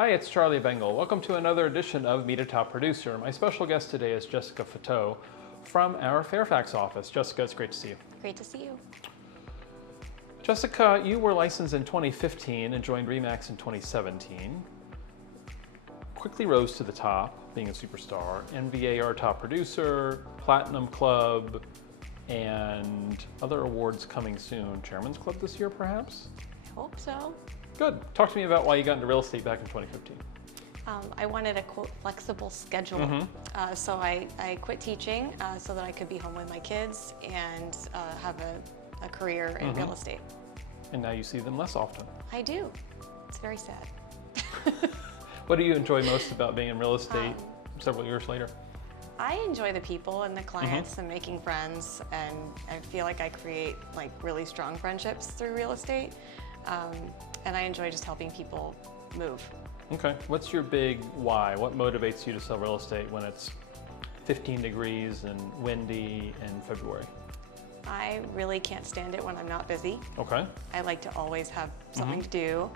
Hi, it's Charlie Bengal. Welcome to another edition of Meet a Top Producer. My special guest today is Jessica Fauteux from our Fairfax office. Jessica, it's great to see you. Great to see you. Jessica, you were licensed in 2015 and joined Remax in 2017. Quickly rose to the top, being a superstar, NVAR Top Producer, Platinum Club, and other awards coming soon. Chairman's Club this year, perhaps? I hope so. Good. Talk to me about why you got into real estate back in 2015. I wanted a quote flexible schedule. So I quit teaching so that I could be home with my kids and have a career in real estate. And now you see them less often. I do. It's very sad. What do you enjoy most about being in real estate several years later? I enjoy the people and the clients and making friends, and I feel like I create like really strong friendships through real estate. And I enjoy just helping people move. Okay, what's your big why? What motivates you to sell real estate when it's 15 degrees and windy in February? I really can't stand it when I'm not busy. Okay. I like to always have something to do.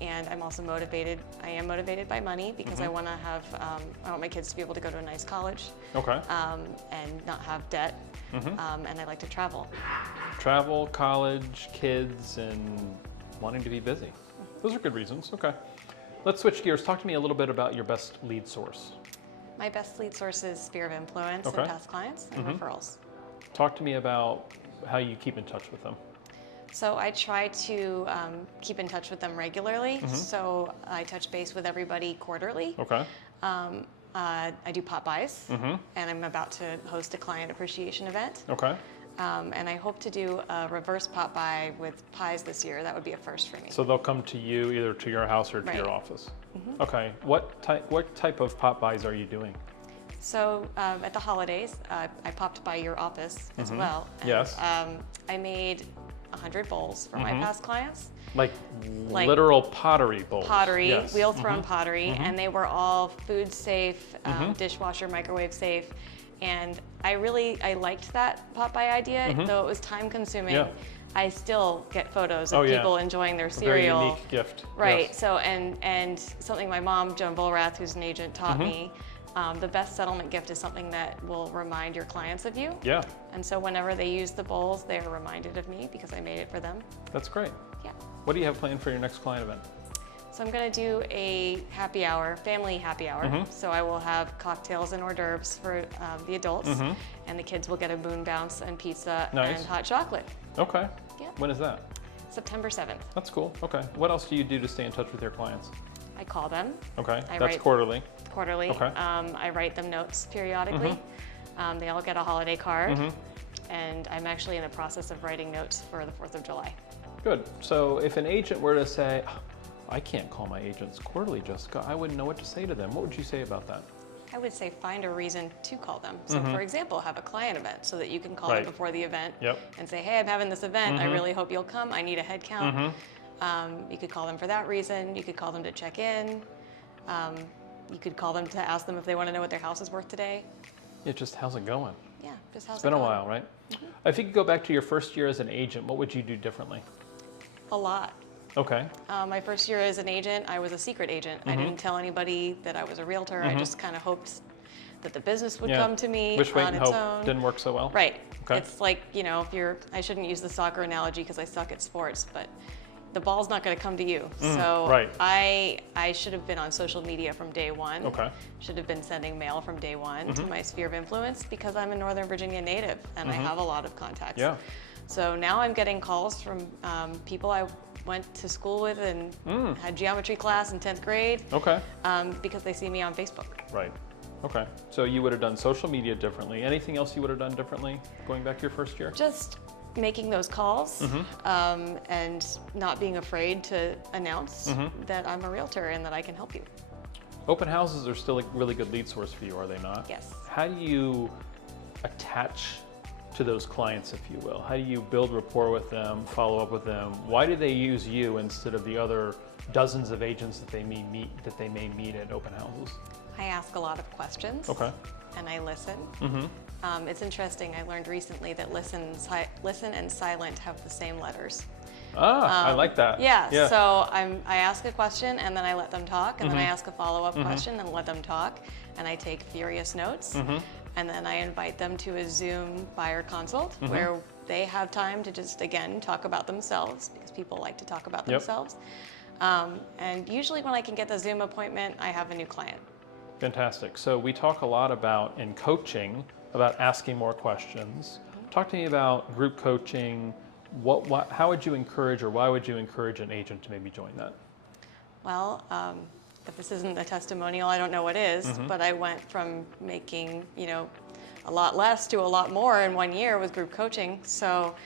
And I'm also motivated. I am motivated by money because I want to have, I want my kids to be able to go to a nice college. Okay. And not have debt. And I like to travel. Travel, college, kids, and wanting to be busy. Those are good reasons. Okay. Let's switch gears. Talk to me a little bit about your best lead source. My best lead source is sphere of influence and past clients and referrals. Talk to me about how you keep in touch with them. So I try to keep in touch with them regularly. So I touch base with everybody quarterly. Okay. I do pop buys, and I'm about to host a client appreciation event. Okay. And I hope to do a reverse pop buy with pies this year. That would be a first for me. So they'll come to you, either to your house or to your office. Okay. What type of pop buys are you doing? So at the holidays, I popped by your office as well. And, yes. I made 100 bowls for my past clients. Like literal pottery bowls. Pottery, wheel thrown pottery, and they were all food safe, dishwasher, microwave safe. And I liked that pop by idea, though it was time consuming. Yeah. I still get photos of people enjoying their cereal. Very unique gift. Right. Yes. So and something my mom, Joan Volrath, who's an agent, taught me. The best settlement gift is something that will remind your clients of you. Yeah. And so whenever they use the bowls, they are reminded of me because I made it for them. That's great. Yeah. What do you have planned for your next client event? So I'm going to do a happy hour, family happy hour. So I will have cocktails and hors d'oeuvres for the adults, and the kids will get a moon bounce and pizza and hot chocolate. Okay. Yeah. When is that? September 7th. That's cool. Okay. What else do you do to stay in touch with your clients? I call them. Okay. I That's write quarterly. Quarterly. Okay. I write them notes periodically. They all get a holiday card. And I'm actually in the process of writing notes for the 4th of July. Good. So if an agent were to say, I can't call my agents quarterly, Jessica, I wouldn't know what to say to them. What would you say about that? I would say find a reason to call them. So for example, have a client event so that you can call them before the event and say, hey, I'm having this event. I really hope you'll come. I need a head count. You could call them for that reason. You could call them to check in. You could call them to ask them if they want to know what their house is worth today. Yeah, just how's it going? Yeah, just how's It's been a while, right? If you could go back to your first year as an agent, what would you do differently? A lot. Okay. My first year as an agent, I was a secret agent. I didn't tell anybody that I was a realtor. I just kind of hoped that the business would come to me Wish, wait, on and its hope own. didn't work so well? Right. Okay. It's like, you know, I shouldn't use the soccer analogy because I suck at sports, but the ball's not going to come to you. So I should have been on social media from day one. Okay. Should have been sending mail from day one to my sphere of influence because I'm a Northern Virginia native and I have a lot of contacts. Yeah. So now I'm getting calls from people I went to school with and had geometry class in 10th grade. Okay. Because they see me on Facebook. Right. Okay. So you would have done social media differently. Anything else you would have done differently going back to your first year? Just making those calls and not being afraid to announce that I'm a realtor and that I can help you. Open houses are still a really good lead source for you, are they not? Yes. How do you attach to those clients, if you will? How do you build rapport with them, follow up with them? Why do they use you instead of the other dozens of agents that they may meet at open houses? I ask a lot of questions. Okay. And I listen. It's interesting, I learned recently that listen and silent have the same letters. I like that. Yeah. So I ask a question and then I let them talk, and then I ask a follow-up question and let them talk, and I take furious notes, and then I invite them to a Zoom buyer consult where they have time to just, again, talk about themselves, because people like to talk about themselves. And usually when I can get the Zoom appointment, I have a new client. Fantastic. So we talk a lot about, in coaching, about asking more questions. Talk to me about group coaching. How would you encourage, or why would you encourage an agent to maybe join that? Well, if this isn't a testimonial, I don't know what is, but I went from making, a lot less to a lot more in 1 year with group coaching. So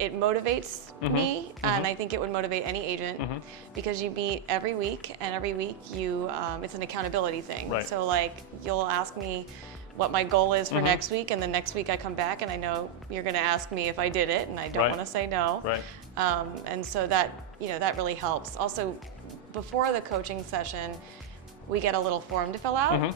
it motivates me, and I think it would motivate any agent, because you meet every week, and every week it's an accountability thing. Right. So like, you'll ask me what my goal is for next week, and the next week I come back and I know you're going to ask me if I did it, and I don't want to say no. Right. And so that really helps. Also, before the coaching session, we get a little form to fill out.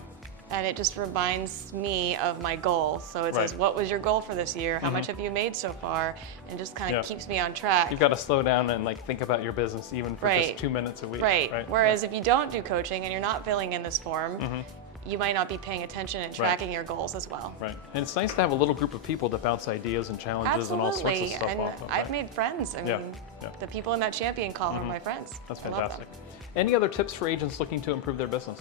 And it just reminds me of my goal. So it says, what was your goal for this year? How much have you made so far? And just kind of keeps me on track. You've got to slow down and think about your business even for just 2 minutes a week. Right. Whereas if you don't do coaching and you're not filling in this form, you might not be paying attention and tracking your goals as well. Right. And it's nice to have a little group of people to bounce ideas and challenges and all sorts of stuff and off of. I've made friends. I mean, the people in that champion call are my friends. That's fantastic. Any other tips for agents looking to improve their business?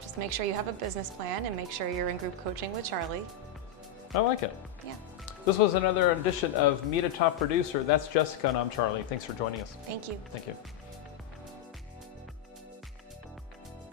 Just make sure you have a business plan, and make sure you're in group coaching with Charlie. I like it. Yeah. This was another edition of Meet a Top Producer. That's Jessica, and I'm Charlie. Thanks for joining us. Thank you. Thank you.